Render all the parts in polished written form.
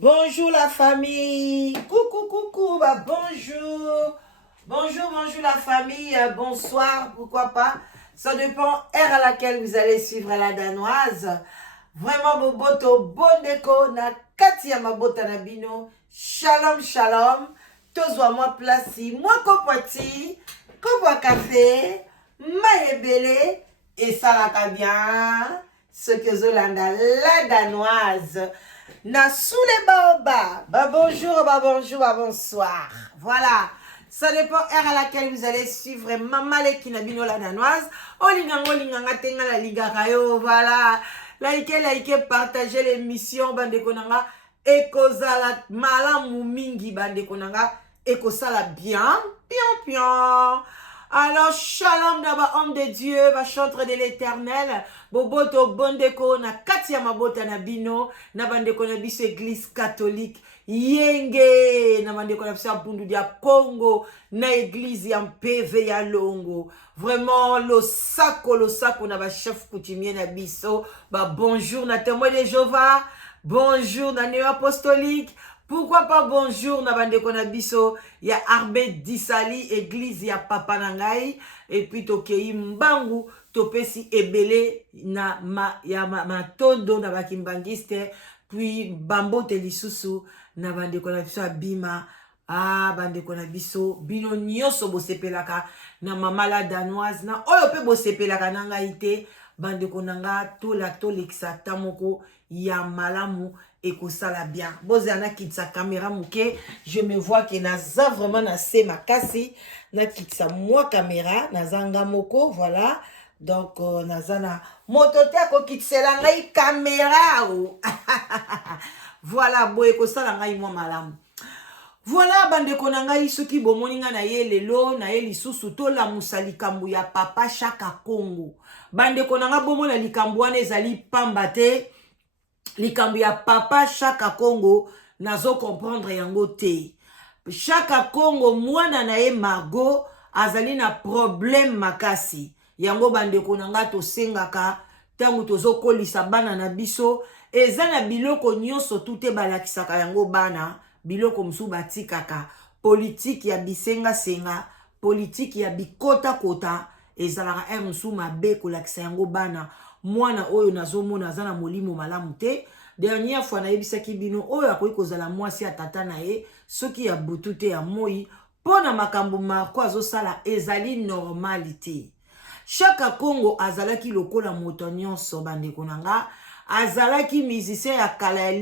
Bonjour la famille. Coucou, bah bonjour. Bonjour la famille. Bonsoir, pourquoi pas. Ça dépend heure à laquelle vous allez suivre la danoise. Vraiment, boboto, bon déco, na katia mabota na bino. Shalom. Tozwa moi place, moi kopoti, kopwa café, maïebele, et ça la bien. Ce que Zolanda, la danoise. Na sous les baobabs. Bah bonjour, bonsoir. Voilà. Ça dépend heure à laquelle vous allez suivre Maman Lekinabino la danoise. Olinganga tenga la ligarayo. Voilà. Likez, partagez l'émission. Bande konanga. Ekozala malamu mingi. Bande konanga. Ekosala bien. Alors, shalom d'aba homme de Dieu, va chantre de l'éternel. Boboto bondeko na katia mabota na bino. Na bandeko na biso église catholique. Yenge. Na bandeko na biso bundu dia Congo. Na église ya PV ya Longo. Vraiment, lo sako na ba chef coutumier na biso. Ba bonjour na témoin de Jéhovah. Bonjour na néo apostolique. Pourquoi pas bonjour na bandeko na biso ya Arbe Disali église ya papa nangai et puis tokei mbangu topesi ebele na matondo na bakimbangiste puis bambo telisusu na bandeko na biso abima bandeko na biso bino nyoso bosepelaka na mama la danoise na oyo pe bosepelaka na ngai te bandeko nanga tolekisa tamoko ya malamu ekosala bien. Bozana kitsa caméra muke, je me vois que naza vraiment na se makasi na kitsa moi caméra nazanga moko, voilà. Donc naza na motote ko kitsela ngai caméra. Voilà, boye ekosala ngai moi malamu. Voilà, bandeko na ngai soki bomoninga na ye lelo na ye lisusu tola musalikambu ya papa Chaka Congo. Bandeko na nga bomona likambu wana ezali pamba te. Likambu ya papa Chaka Congo nazo comprendre yango te. Chaka Congo mwana na ye Margot azali na problème makasi. Yango bandeko na nga tosengaka tangu tozokolisa bana na biso eza na biloko nyonso tute balakisaka yango bana. Biloko msu batikaka politique ya bisenga politique ya bikota kota ezalaka msu mabe kolakisa yango bana mwana oyo nazomona aza na molimo malamu te. Dernière fois na yebisaki bino oyo akoki kozala mwasi ya tata na ye soki ya butu te ya moi pona makambo mako azosala ezali normalité. Chaka Congo azalaki lokola moto nyonso bandeko nanga azalaki musicien ya kala ya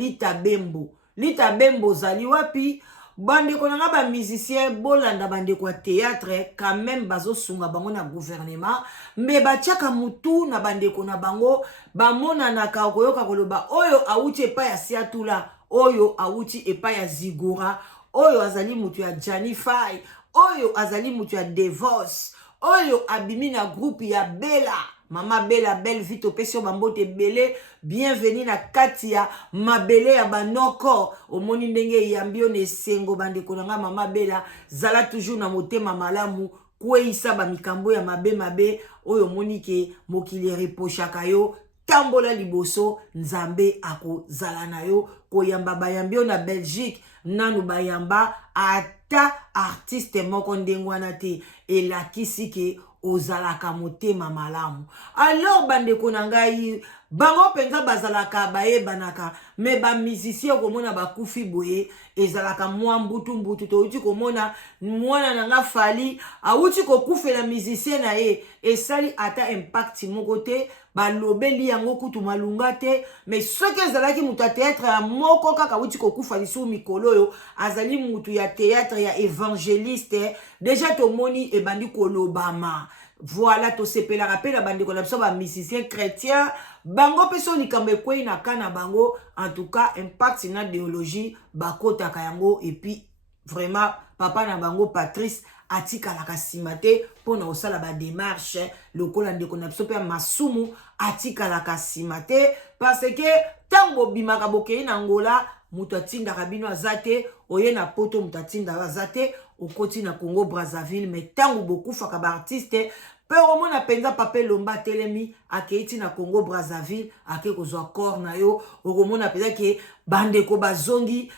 Lita Bembo zali wapi bandeko nanga ba musicien bolanda bandeko ya théâtre quand même bazo sunga bango na gouvernement mais batiaka mutu na bandeko na bango bamona na koyoka koloba oyo auti epa ya Siatula oyo auti epa ya Zigora oyo azali mutu ya Janify oyo azali mutu ya Divorce oyo abimi na groupe ya Bella. Mama Bella belle vite opesio bambote bele bienvenue na katia mabele ya banoko omoni ndenge yambio ne sengo bandeko nanga mama Bella zala toujours na motema malamu kweisa ba mikambo ya mabe oyo moni ke mokili repochaka yo tambola liboso nzambe ako zala na yo koyamba bayambio na Belgique nanu bayamba ata artiste moko ndengwana te elakisi ke ozalaka motema malamu. Alors bandeko na ngai bango penza bazalaka bayebanaka me ba musicien komona bakufi boye ezalaka mwa mbutu to uti komona mwana nanga Fali auti kokufela musicien na ye esali ata impact moko te balobeli yango kutu malunga te mais soki ezalaki mutu ya théâtre ya moko kaka uti kokufa lisu mikolo yo azali mutu ya théâtre ya évangéliste déjà tomoni ebandi kolobama. Voilà, to sepela rappela bandeko na biso ba musicien chrétien bango peso likambo ekwei na kana bango en tout cas impact na idéologie bakota kayango et puis vraiment papa na bango Patrice atikalaka simate pona osala ba démarche lokola ndeko na biso pe masumu atikalaka simate parce que tango bimaka bokei na Angola mutu atindaka bino azate oye na poto mutu atindaka azate okoti na Congo Brazzaville mais tango bokufaka ba artiste Pe omona penza papa Lomba telemi akeiti na Congo Brazzaville ake kozwa corps na yo okomona penza ke bandeko bazongi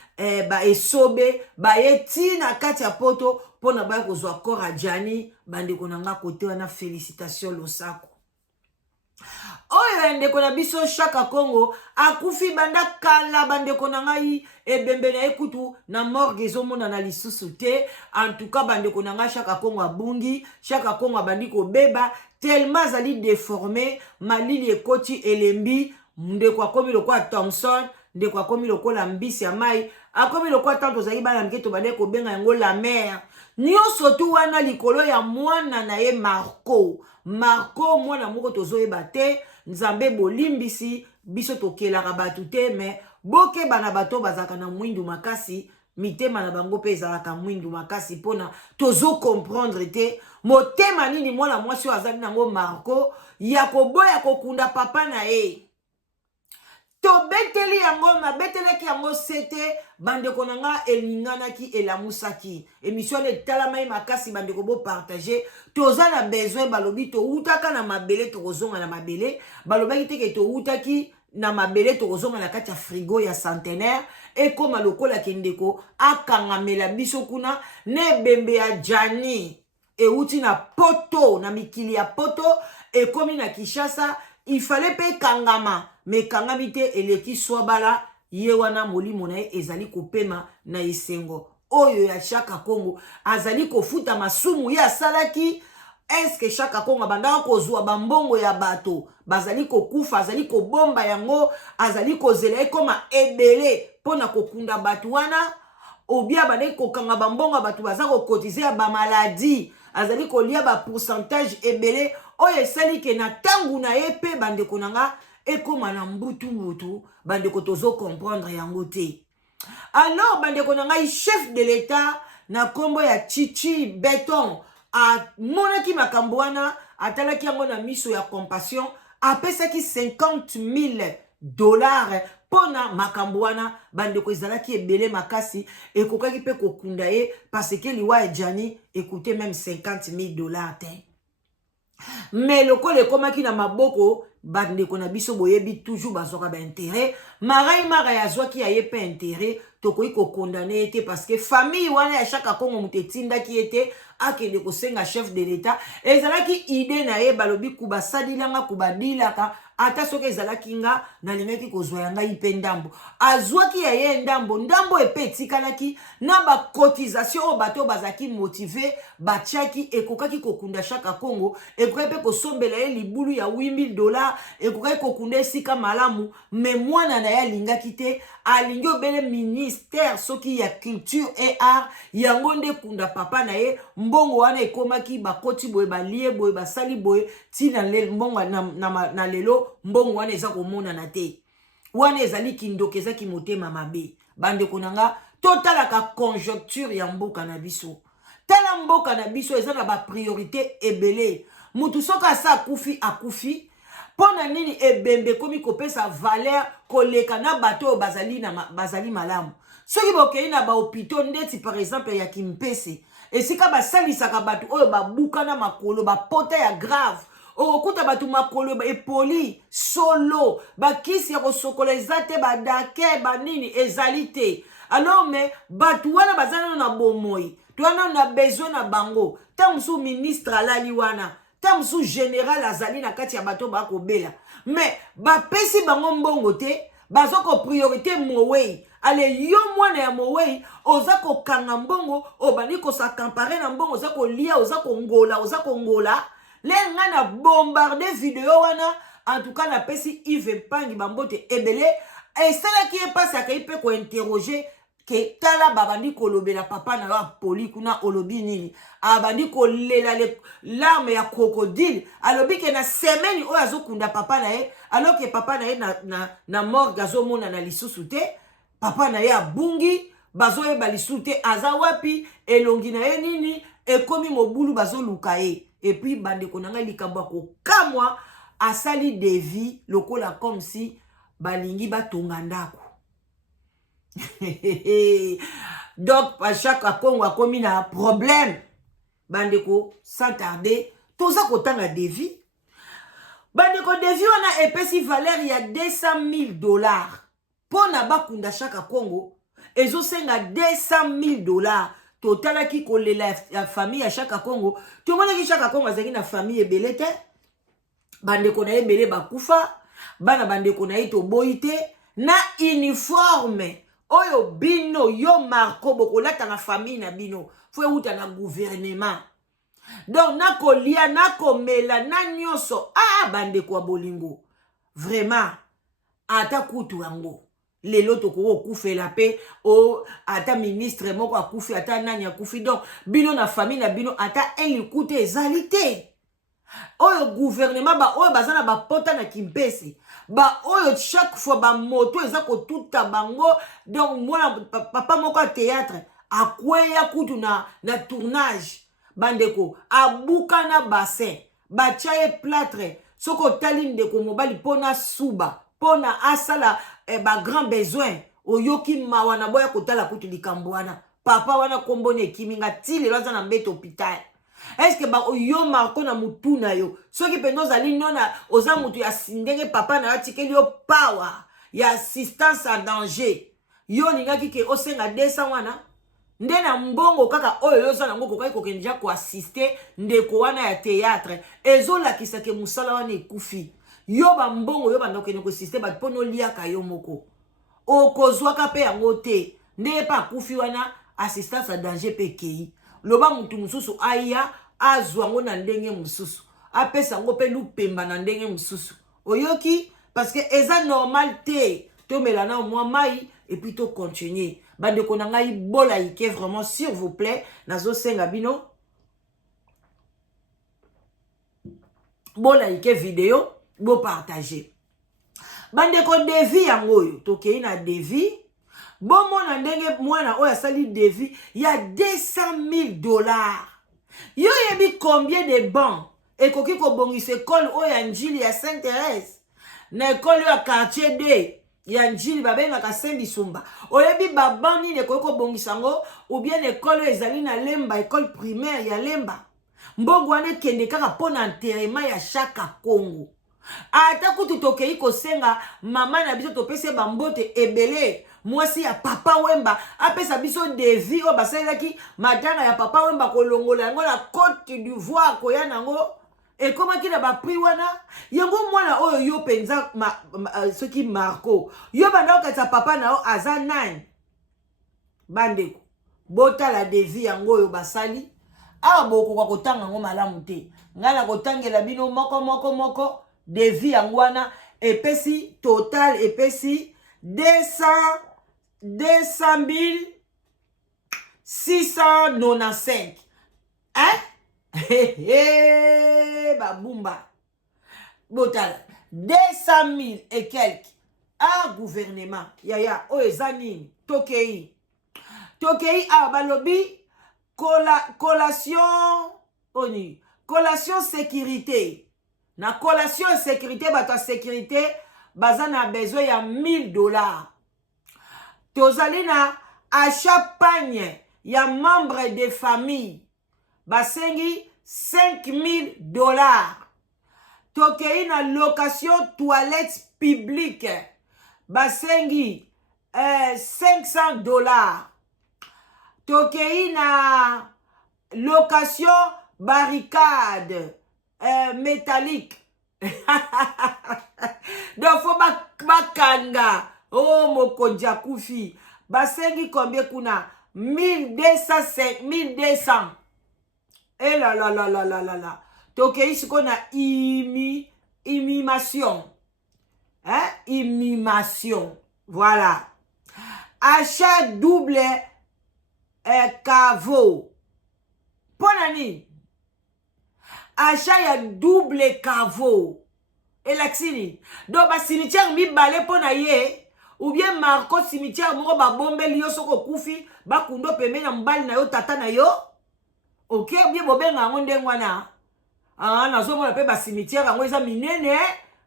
ba esobe ba eti na kati ya poto pona ba kozwa corps a Jani bandeko nanga kote wana félicitation losako. Oyo ndeko na biso Chaka Congo akufi banda kala bandeko na ngai ebembe na ekutu na morgue ezomona na lisusu te. En tout cas bandeko na ngai Chaka Congo abungi, Chaka Congo abandi kobeba tellement azali déformé, malili ekoti elembi, ndeko akomi lokola Thompson, ndeko akomi lokola mbisi ya mai, akomi lokola tanto zali bana mketo bande kobenga yango la mère. Nyonso tu wana likolo ya mwana na ye Marco mwana moko tozoyeba te. Nzambe bolimbisi biso tokelaka batu te me boke bana bato bazaka na mwindu makasi mitema na bango pe ezalaka mwindu makasi pona tozo comprendre te motema nini mwana mwasi azali nango Marco ya koboya kokunda papa na ye. Tobeteli yango mabetelaki yango sete bandeko nanga elinganaki elamusaki émission le talamai makasi bandeko bo partager toza na besoin balobi to utaka na mabele to kozonga na mabele balobaki teke to utaki na mabele to kozonga na kati ya frigo ya centenaire ekoma lokola kendeko akangamela biso kuna ne bembe ya Jani euti na poto na mikili ya poto ekomi na Kinshasa il fallait pe kangama me kangami te eleki swabala ye wana molimo na ye ezali kopema na esengo oyo ya Chaka Congo azali kofuta masumu ye asalaki. Eske Chaka Congo bandaka kozwa bambongo ya bato bazali kokufa azali kobomba yango azali kozela ekoma ebele pona kokunda bato wana obia bandaki kokanga bambongo ya bato baza kokotize ya bamaladi azali kolia ba pourcentage ebele oyo esali ke na tangu na ye pe bandeko nanga ekoma na mbutu bandeko tozo comprendre yango te. Alors bandeko nanga chef de l'état na kombo ya Chichi Beton a monaki makambo wana atalaki yango na miso ya compassion apesaki $50,000 pona makambo wana bandeko ezalaki ebele makasi ekokaki pe kokunda ye parce que liwa ya Jani écoutez même $50,000 te. Mais lokola ekomaki na maboko bandeko na biso boyebi toujours bazoka ba intérêt marai azwaki ya ye pe intérêt tokoki ko condamner ete parce que famille wana ya Chaka Congo mutetinda ki ete akende kosenga chef de l'état ezalaki idée na ye balobi kuba sadilanga kuba dilaka ata soki ezalaki nga nalingaki kozwa yanga ipe ndambo azwaki ya ye ndambo epe etikalaki na ba cotisation o bato bazaki motivé batiaki ekokaki kokunda Chaka Congo ekokaki pe kosombela ye libulu ya $8,000 ekokaki kokunda esika malamu me mwana na ye alingaki te alingi obele ministère soki ya culture et art yango nde kunda papa na ye mbongo wana ekomaki bakoti boye balie boye basali boye tina mbongo na lelo mbongo wana eza komonana te wana ezali kindoka ezaki motema mabe bandeko nanga totalaka conjoncture ya mboka na biso tala mboka na biso eza na bapriorité ebele mutu soki asa akufi pona nini ebembe komi kopesa valeur koleka na bato oyo bazali malamu soki bokei na bahopito ndeti par exemple ya Kimpese esika basalisaka bato oyo babuka na makolo bapota ya grave okokuta bato makolo epoli solo bakisi ya kosokola eza te badake banini ezali te alors me bato wana baza nano na bomoi towana na besoin na bango ta mosu ministre alali wana ta mosu général azali na kati ya bato bakobela me bapesi bango mbongo te bazoko priorité mowei ale yo mwana ya mowei oza kokanga mbongo obani kosakampare na mbongo oza kolia oza kongola le nga na bombarde video wana en tout cas na pesi Yves Mpangi bambote ebele esalaki ye pasi akai pe kointerroger ke tala babandi kolobela papa na yo apoli kuna olobi nini abandi kolela larme ya crocodile alobi ke na semaine oyo azokunda papa na ye alors ke papa na ye na morgue azomona na lisusu te papa na ye abungi bazoyeba lisusu te aza wapi elongi na ye nini ekomi mobulu bazoluka ye et puis bandeko nanga likambo kokamwa asali devi lokola comme si balingi batonga ndako. Donc Chaka Congo akomi na problème bandeko sans tarder toza kotanga devis. Bandeko devis wana epesi valeur ya 200 000 $. Pona bakunda Chaka Congo, ezo senga 200 000 $. Totala ki kolela ya famille ya Chaka Congo. Tomona ki Chaka Congo azaki na famille ebele te. Bandeko na ebele bakufa. Bana bandeko na ito boite. Na uniforme. Oyo bino yo marko bokolata na famille na bino. Fwe uta na gouvernement. Donc na kolia, na komela, na nyoso. Ah bandeko wa bolingo. Vraiment. Ata kutu yango. Lelo toko okufe la pe. O ata ministre moko akufi. Ata nani akufi. Donc bino na famille na bino. Ata elikute ezalite. Oyo gouvernement ba oyo bazana ba pota na kimpese. Ba oyo chaque fois ba moto eza ko tuta bango. Donc moi papa moko théâtre akweya kutu na tournage. Bandeko abuka na bassin bachaye plâtre soko tali ndeko mobali pona suba pona asala ba grand besoin oyoki mawana boya kotala kutu likambo wana papa wana kombone kiminga tile loza na mbeto hôpital. Est-ce que ba oyo marko na mutu na yo soki pendo zali nona oza mutu ya ndenge papa na atikeli yo power ya assistance à danger yo ningaki ke osenga 200 wana nde na mbongo kaka oyo yoza nango kokai kokenja ko assister ndeko wana ya théâtre ezolakisa ke musala wana ekufi yo ba mbongo yo banda kokende ko assister ba pono liaka yo moko okozwaka pe yango te nde pa kufi wana assistance à danger pe kei loba mutu mususu aya azwa ngo na ndenge mususu apesa ngo pe lupemba na ndenge mususu oyoki parce que eza normal te to melana moi mai et puis to continuer bande ko na ngai bola ike vraiment s'il vous plaît nazo senga bino bola ike vidéo bo partager bande ko devis yango yo tokei na devis bomo na ndenge mwana oya sali devis ya 200 000 $. Yo yebi combien de bancs ekoki ko bongisa école oya njili ya Sainte-Thérèse na école ya quartier D ya njili babengaka Saint-Bisumba oyebi babani ne ko bongisa ngo ou bien école ezali na Lemba école primaire ya Lemba mbongo wana kende kaka pona enterrement ya Chaka Congo ata kutu tokei ko senga mama na biso topese bambote ebele mwasi ya papa Wemba apesa biso devis o basalaki matanga ya papa Wemba kolongola yango na Côte d'Ivoire koya nango ekomaki na bapri wana yango mwana oyo yo penza soki marko yo banda okatisa papa na o aza nani bandeko botala devis yango oyo basali awa bokoka kotanga yango malamu te ngai na kotangela bino moko devis yango wana epesi total epesi 200 695 hein babumba botala 200 000 et quelques à gouvernement yaya oezanini tokei a balobi collation oni collation sécurité na collation sécurité bato sécurité bazana besoin ya 1000 $. Tozali na achat pagne ya membre de famille basengi 5000 $. Tokei na location toilette publique basengi 500 $. Tokei na location barricade métallique donc faut bakanga oh mokonzi akufi basengi combien kuna 1200 et la tokei siko na imimation hein imimation voilà achat double caveau ponani achat ya double caveau elaksini donc ba cimetière mibale pona ye ou bien marco cimetière moko ba bombeli yo soko kufi ba kundo pembe na mbali na yo tata na yo ok bien bobenga ngo ndengwana nazo mona pe ba cimetière yango eza minene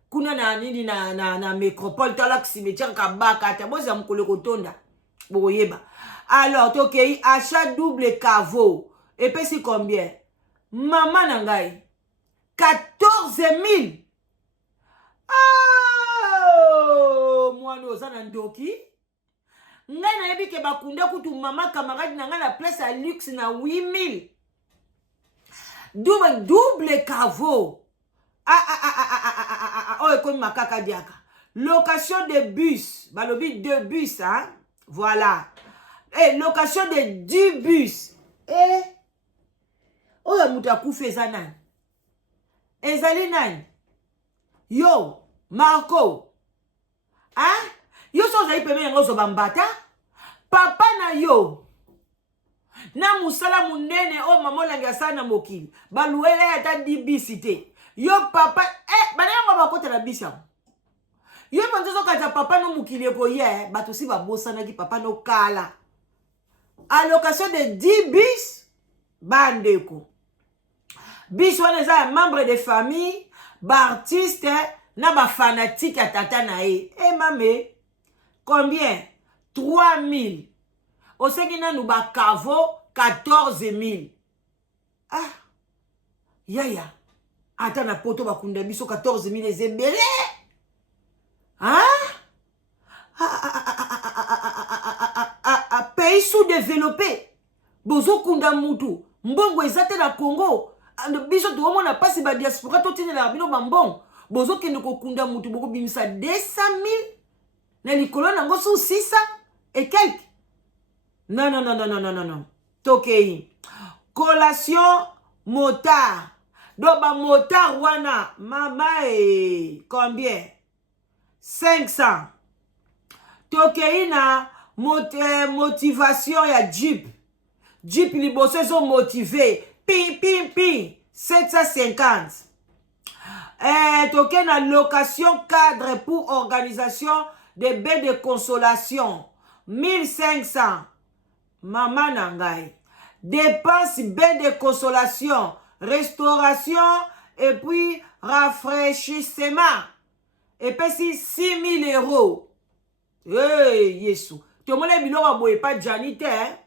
kuna na nini na métropole tala cimetière kabaka ta boza mukolo kotonda boyeba alors tokei achat double caveau epesi combien mama na ngai 14 000. Oh, mwana ozana ndoki. Ngai na yebi ke bakunda kutu mama camarade na nga na place à luxe na 8 000. Double caveau. Oh, comme makaka diaka. Location de bus. Balobi 2 bus, hein. Voilà. Et location de 10 bus. Eh. Oh, ya muta kufeza nani. Ezali nani. Yo, Marco. Hein? Yo so zai peme yango zo bambata. Papa na yo. Na musala munene o mamolangi sana mokili. Baluele ya ta dibisite. Yo papa, bana yango bakota na bisa. Yo manzozo kata papa no mokili ko ye, bato si babosana ki papa no kala. Allocation de 10 bis bandeko. Bis wana za membre de famille, ba artiste na ba fanatique à tata na e. Eh mame, combien? 3 000. Oseki na nou ba kavo 14 000. Ah. Yaya. Ata na poto bakunda biso 14 000 ezebele. Hein? Pays sous-développé. Bozo kunda mutu. Mbongo ezate na Congo. Biso to mona pasi ba diaspora to tine na bino bambon. Bozo kende ko kunda mutu boko bimisa 200 000. Na likolo na ngoso 600 et quelques. Non. Tokei. Collation motard. Doba motard wana. Mama combien? 500. Tokei na motivation ya Jeep. Jeep liboso sont motivés. Pim. 750. Tokei na location cadre pour organisation de bains de consolation. 1500. Maman nangai. Dépenses bains de consolation, restauration et puis rafraîchissement. Et puis si 6 000 euros. Hey, Yesu. Tout le monde est biloko boye pas janite, hein?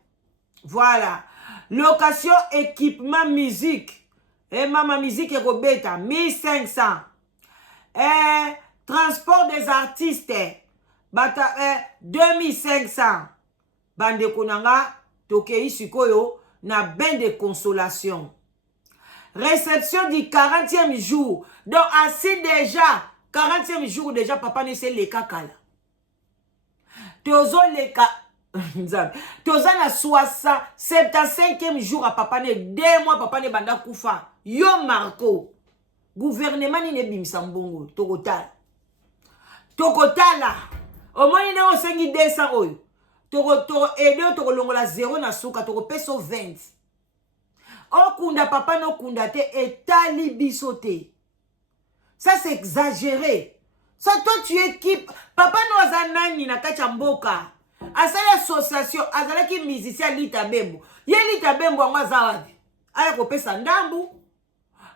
Voilà. Location, équipement, musique. Et maman musique et robeta, 1500. Transport des artistes. 2500. Bande konanga, tokei sikoyo, na bain de consolation. Réception du 40e jour. Donc, ainsi déjà, 40e jour déjà, papa ne sait les kakala. Tozo les Toza na 75e jour à papa ne 2 mois papa ne banda kufa. Yo Marco. Gouvernement ni ne bimisa mbongo. Tokotala. Au moins il ne osengi 200 oyo. Toko aider toko longola 0 na suka toko peso 20. Okunda papa no kunda te etali bisote. Ça c'est exagéré. Ça toi tu équipes papa no azanani na kacha mboka. Asali association azalaki musicien Lita Bembo. Ye Lita Bembo angaza wapi? Aya kopesa ndambu.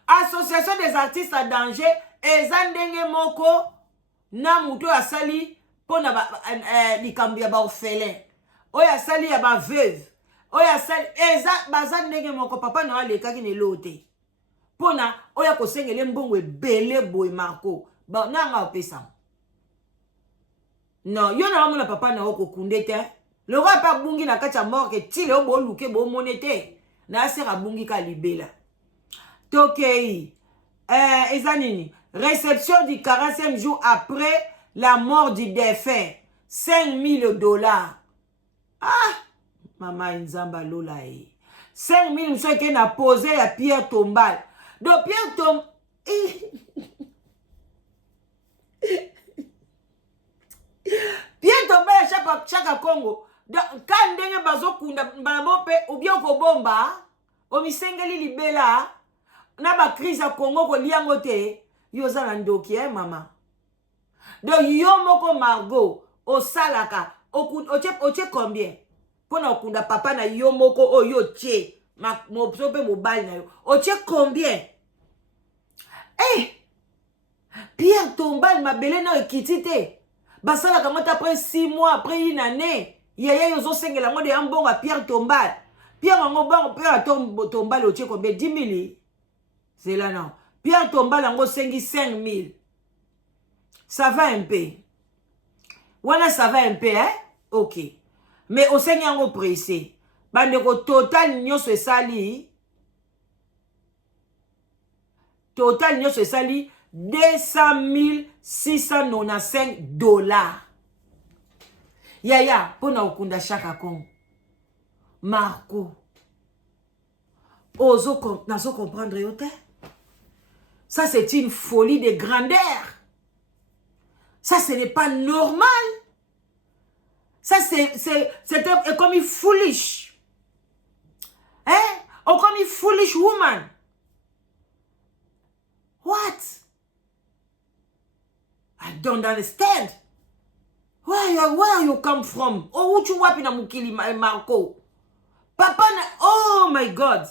Association des artistes à danger ezandenge moko na muto asali pona likambu ya ba orphelin. Oya asali ya ba veuve. Oya asali eza bazandenge moko papa no alekaki ne lote. Pona oya kosengele mbongo ebele boy Marco. Ba nanga opesa. Non, yo na mona papa na oko kundete. Le roi pa bungi na kacha morke tile obo luke bo monete. Na sera bungi ka libela. Tokei. Ezanini. Réception du 40e jour après la mort du défunt. 5 000 $. Ah! Maman Nzamba Lola e. 5 000 monsieur qui n'a posé à Pierre Tombal. Donc Pierre Tombal. Pierre Tombal à chaque Congo. Donc quand ndenge bazo kunda banabope ou bien ko bomba, o misengeli libela na ba crise à Congo ko liango te, yo za ndoki mama. Donc yo moko Margot o salaka oche combien? Pona okunda papa na yo moko o yo che mo sope mobile na yo. Oche combien? Pierre Tombal mabele na ekitite. Basala kamata après 6 mois, après une année. Yaya yozo sengela ngode ambonga Pierre Tombal. Pierre ngo bango Pierre Tombal oche combien? 10 000. C'est là non. Pierre Tombala ngo sengi 5000. Ça va un peu. Voilà, ça va un peu, hein? Ok. Mais au sengi yango pressé. Bandeko total nyonso esali. Total nyonso esali 200 695 $. Yaya, pona okunda Chaka Kongo. Marco. Nazo comprendre yote. Ça c'est une folie de grandeur. Ça ce n'est pas normal. Ça c'est comme une foolish. Hein? Or comme une foolish woman. What? I don't understand. Where you come from? Oh, uchu wapi na mukili Marco? Papa na, oh my God.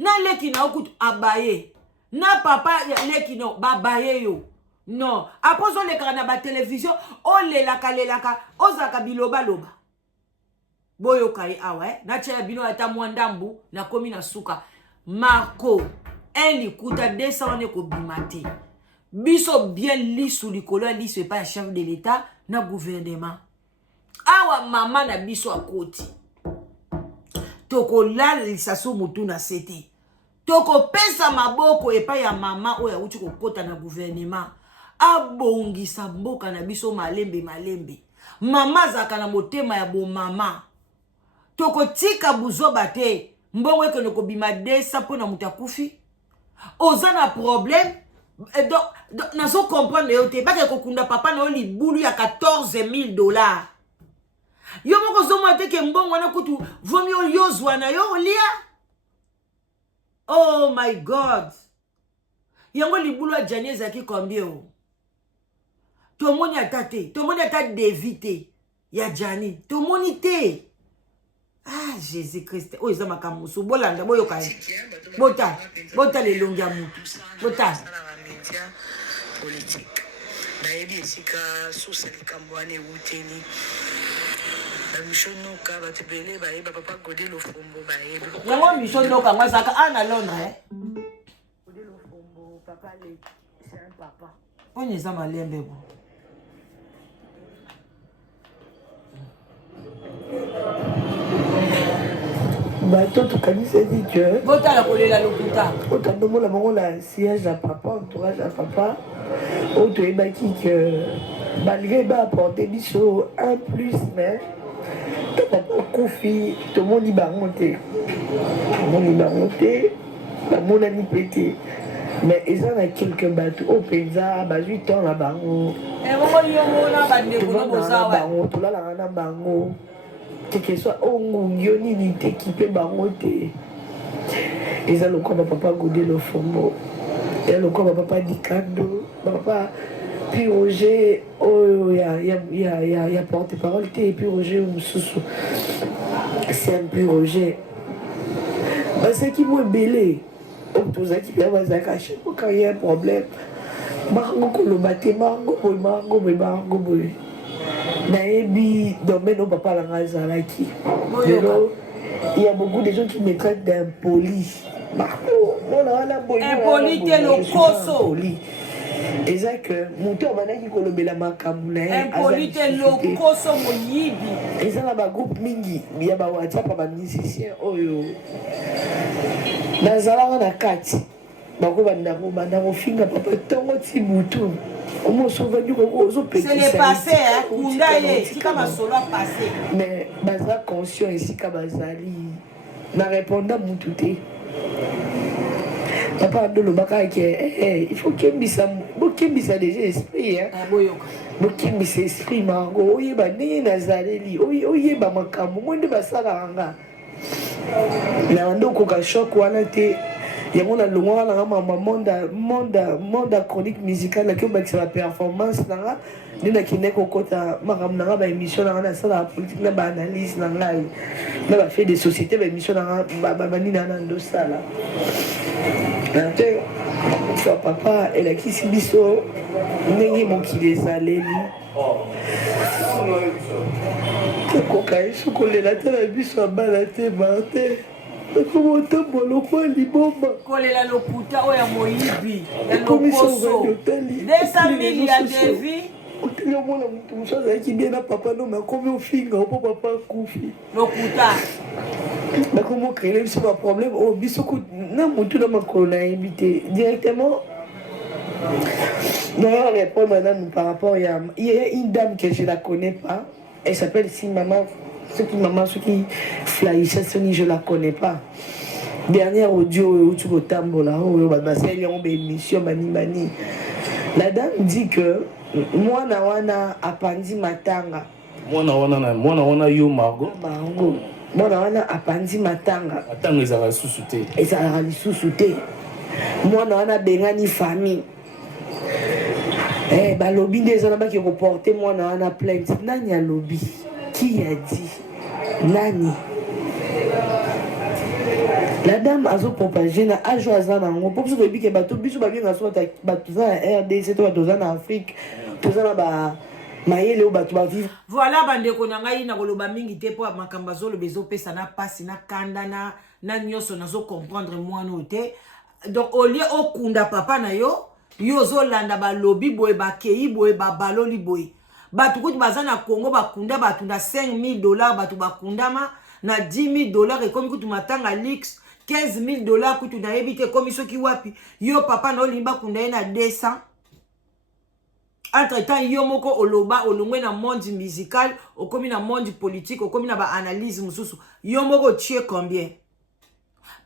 Na leki na okutu abaye. Na papa leki no babaye yo. Non. Après on le na ba télévision, on le laka, ozaka biloba loba. Boyo kai awa na tia bino ata mwandambu na komi na suka. Marco, eli kuta 200 ne ko bimate. Biso bien lisu likolo lisu pas chef de l'état na gouvernement. Awa mama na biso akoti. Toko lalisa so mutu na sete. Toko pesa maboko epa ya mama oya uchi kokota na gouvernement. Abongisa mboka na biso malembe. Mama zaka na motema ya bo mama. Toko tika buzoba te. Mbongo eke noko bima desa po na mutakufi. Oza na problème. Donc nazo comprendre yote. Baka kokunda papa na oli bulu ya 14 000 $. Yo moko zomo te ke mbongo wana kutu vomi yozwa na yo lia. Oh my God. Yango libulu ya Janice ki combien o? Tomoni atate, tomoni atate d'éviter ya Jani. Tomoni te. Ah Jésus Christ. Oh izama kamusu bolanda boyo kai. Bota le longia mutu. Bota. Politique. Nayebi esika susa likambwane uteni. La mishonoka batebele bayeba papa Godé Lofombo bayeba. Yango mishonoka ngwasaka ana Londres. Godé Lofombo papa c'est un papa. On est sama lembe bo. Bato tukanisa dit que Bota la kolela lokuta. autant la bango la siège à papa, entourage à papa. Auto ebaki que malgré ba apporter biso un plus mais to papa kofi to moni bangote. Moni bangote, ba mona ni pété. Mais ils en a quelques bateaux au Penza, ba 8 ans là bango. Eh bongo yo mona bande ko no boza wa. Bango to la na bango. Quel que soit Yoni ni équipé bangote. Ils ont le quoi papa Godé Lofombo. Et le quoi papa Dikando, papa puis Roger, oh ya porte-parole et puis Roger Moussoussou. C'est un peu Roger. C'est qui m'a belé. Tous ceux qui peuvent se cacher quand il y a un problème. Margot Kolobate, Margot Boy. Naebi domaine au papa Langazalaki. Il y a beaucoup de gens qui me traitent d'impoli. Impoli te lo koso. Et ça que mon tour maintenant qui kolobela makamuna. Impoli te lo koso moyibi. Et ça là groupe mingi, il y a ba WhatsApp ba musicien oyo. Nazala na kati. Bako banda ko finga papa tongo ti butu. C'est le passé, hein. Kundaye, c'est comme un solo passé. Mais baza conscient ici kabazali. Na répondant mutute. Papa de l'obaka il faut qu'il me déjà esprit hein. Qu'il me esprit mango. Oye ba ni nazaleli. Oye ba makambo mwende basala anga. Na ndoko ka choc wana te. Il y a monde chronique musicale qui a la performance ni na kineko kota makamna ba émission na sala politique na ba analyse na ngai na ba fait des sociétés ba émission na ba ni na ndo sala ate so papa et la kisi biso ndenge mokili ezaleli ko kai so ko le la tela biso bala te marte Comment t'as quoi libomba? Kolela lokuta oya moyibi. Ya Comme ça, lokoso. 200 000 ya devi. Oteli mwana mutu musu azalaki bien na papa no makomi ofinga po papa akufi. Lokuta. Bakomi okrele biso baproblème oyo biso na mutu na makolo nayebi te directement. Non, répondre maintenant par rapport il y a une dame que je la connais pas. Elle s'appelle si maman. Ceux qui flyissaient, je la connais pas. Dernière audio où tu veux tambola, émission mani. La dame dit que moi na wana apandi matanga. Moi na wana yo Margot. Moi na wana apandi matanga. Matanga ezala sous-souté. Ezala sous-souté. Moi na wana bengani famille. Balobi des gens qui reporté moi na wana plainte. Nani a lobby? Qui a dit? Nani? La dame a propagé na ajo azana ngo pour que que bato biso ba bien na so bato za RDC to bato za na Afrique to za na ba mayele o bato ba vivre. Voilà bande ko na ngai na koloba mingi te po makamba zo le bezo pesa na pasi na kanda na nyoso na zo comprendre moi no te. Donc au lieu okunda papa na yo zo landa ba lobby boy ba kei boy ba baloli boy. Batu kuti bazana Congo bakunda batu na $5,000 batu bakundama na $10,000 et comme kutu matanga lix $15,000 kutu na ebite comme soki wapi yo papa na olimba kunda na 200. Entre temps yo moko oloba olongwe na monde musical okomi na monde politique okomi na ba analyse mususu yo moko tie combien?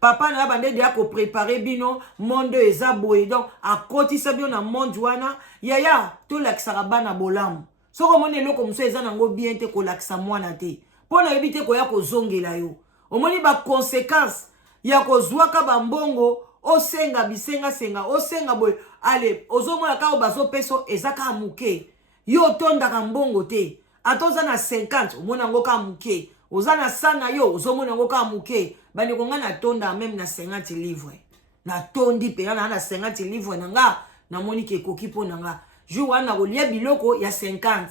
Papa na bande de ko préparer bino monde eza boy donc a kotisa bio na monde wana yaya to lakisaka bana bolamu. Soko moni eloko muso eza nango bien te kolakisa mwana te. Pona ebite ko ya kozongela yo. Omoni ba conséquence ya kozwaka bambongo osenga bisenga senga osenga boy. Ale ozomona ka obazo peso ezaka muke. Yo tondaka mbongo te. Atoza na 50 omona ngo ka muke. Oza na 100 na yo ozomona ngo ka muke. Bani konga na tonda même na 50 livres. Na tondi pe na 50 livres nanga na moni ke koki po nanga. Jou wana kolia biloko ya 50.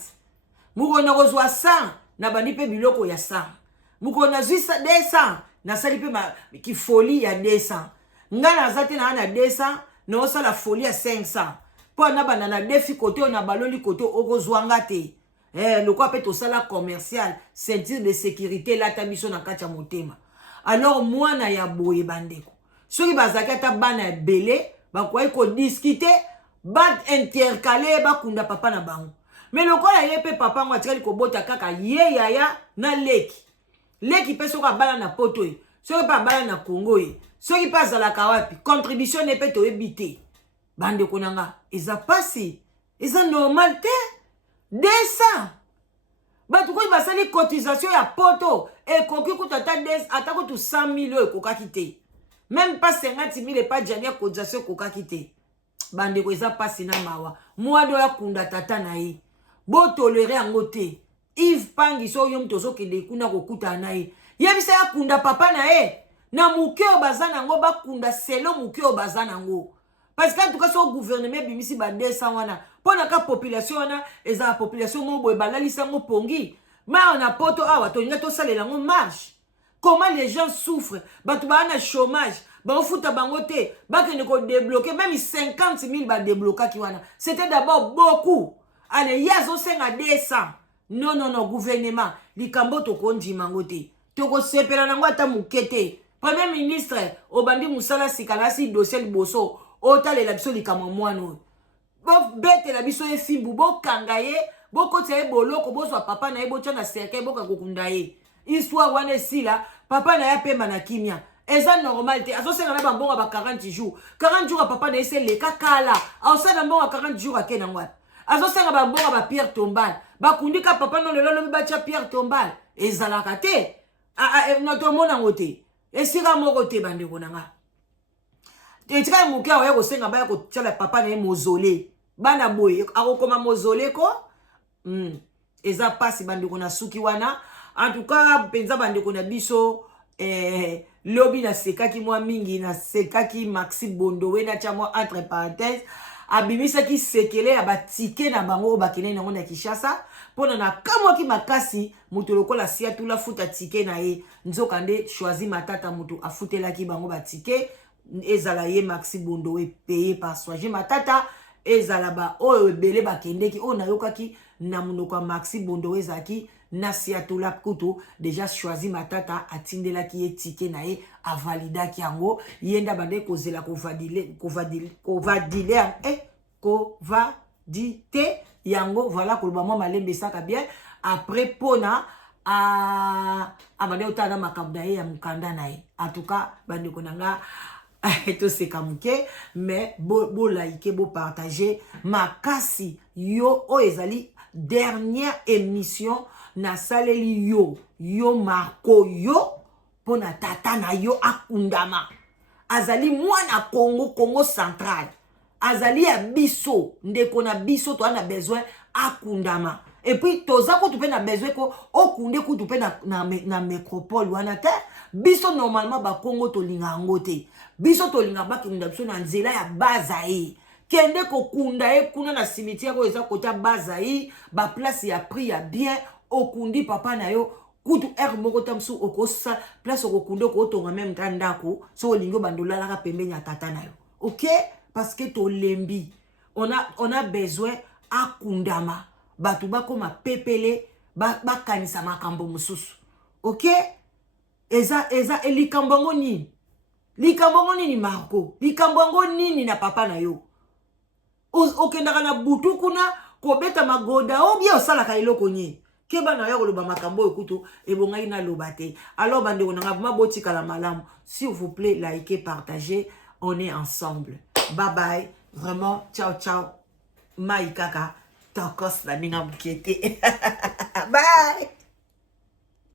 Muko na kozwa 100 na bandi pe biloko ya 100. Muko na zwisa 200 na sali pe ki folie ya 200. Ngana azate na 200 na osala folie ya 500. Po na bana na defi kote na baloli kote okozwanga te. Lokwa pe to sala commercial, ceinture de sécurité la tabiso na kati ya motema. Alors mwana ya boye bandeko. Soki bazaka ta bana belé, bakwai ko discuter bat intercalé bakunda papa na bango. Mais lokola ye pe papa ngo atikali ko bota kaka ye yaya na leki. Leki pe soka bala na poto ye. Soki pa bala na Congo ye. Soki pa zala kawapi contribution ne pe to ebité. Bande konanga eza pasi. Eza normal te. 200. Batu ko basali cotisation ya poto et koki kutata 10 atako tu 100,000 ekoka kite. Même pas 50,000 et pas jania cotisation koka kite. Bande ko eza pasi na mawa. Mwado ya kunda tata na ye. Bo tolere yango te. Yves Pangi so yom tozo kende kuna kokuta na ye. Yebisa ya kunda papa na ye. Na mukeo bazana ngo bakunda selo mukeo bazana ngo. Parce que en tout cas so gouvernement bimisi ba 200 wana. Pona ka population wana eza la population mo boy balalisa ngo pongi. Ma on a poto awa to nga to salela ngo marche. Comment les gens souffrent. Batu ba na chômage. Ba ofuta bango te. Ba ke ne ko débloquer même 50,000 ba débloquer ki wana. C'était d'abord beaucoup. Allez, yazo senga 200. Non, gouvernement. Likambo to konji mangote. Toko sepela nango ata mukete. Premier ministre, obandi musala sikalasi dossier liboso. Ota la biso likamo mwano. Bo bete la biso e fimbu bo kangaye, bo kote e boloko bo zwa papa na e bo tana cercle bo kakukunda ye. Histoire wana sila, papa na ya pemba na kimia. Eza normal te. Azo senga na bambonga ba 40 jours. 40 jours papa na ese le kakala. Azo na mbonga 40 jours akena ngwa. Azo senga bambonga ba Pierre Tombal. Ba kundika papa no lelo ba tia Pierre Tombal. Ezalaka te. Notre mona ngote. Esira moko te bande konanga. Etika muke awa yako senga baya ko tala papa na mozole. Bana boye akokoma mozole ko. Eza pasi bande kona suki wana. En tout cas penza bande kona biso lobby na sekaki mwa mingi na sekaki Maxi Bondo we na tia mwa entre parenthèses. abimisaki sekele ya batike na bango bakene nango na Kinshasa pona na kamwaki makasi mutu lokola siatula futa tike na ye nzoka nde choisi matata mutu afutelaki bango batike ezala ye Maxi Bondo payé par Choisi matata ezala ba oyo ebele bakendeki oyo nayokaki na munoko ya Maxi Bondo ezaki na siatula kutu déjà Choisi matata atindelaki ye tike na ye avalidaki yango yenda bande kozela kovadite yango voilà koloba mwa malembe saka bien après pona abande otana makambo na ye ya mukanda na ye en tout cas bande konanga to seka muke mais bo like bo partager makasi yo o ezali dernière émission na saleli yo Marco yo pona tata na yo akundama azali mwana Congo central azali ya biso ndeko na biso to ana besoin akundama et puis toza ko tupe na besoin ko okunde ko tupe na métropole wana te biso normalement ba Congo to linga ngote biso to linga ba kunda biso na nzela ya bazaï kende ko kunda e kuna na cimetière ko eza kota bazaï ba place ya prix ya bien okundi papa na yo kutu moko tamsu okosa place okokunde ko tonga même ndako so olingo bandola la pembeni ya tata na yo OK parce que to lembi on a besoin akundama batu bakoma pepele bakanisa makambo mususu OK eza likambo nini Marco likambo nini na papa na yo okendaka na butu kuna kobeta magoda obia osalaka eloko nye keba na yo koloba makambo ekutu ebongai na lobate alors bande onanga vraiment botika la malamu s'il vous plaît likez partagez on est ensemble bye bye vraiment ciao Maïkaka tokos la ninga mukete bye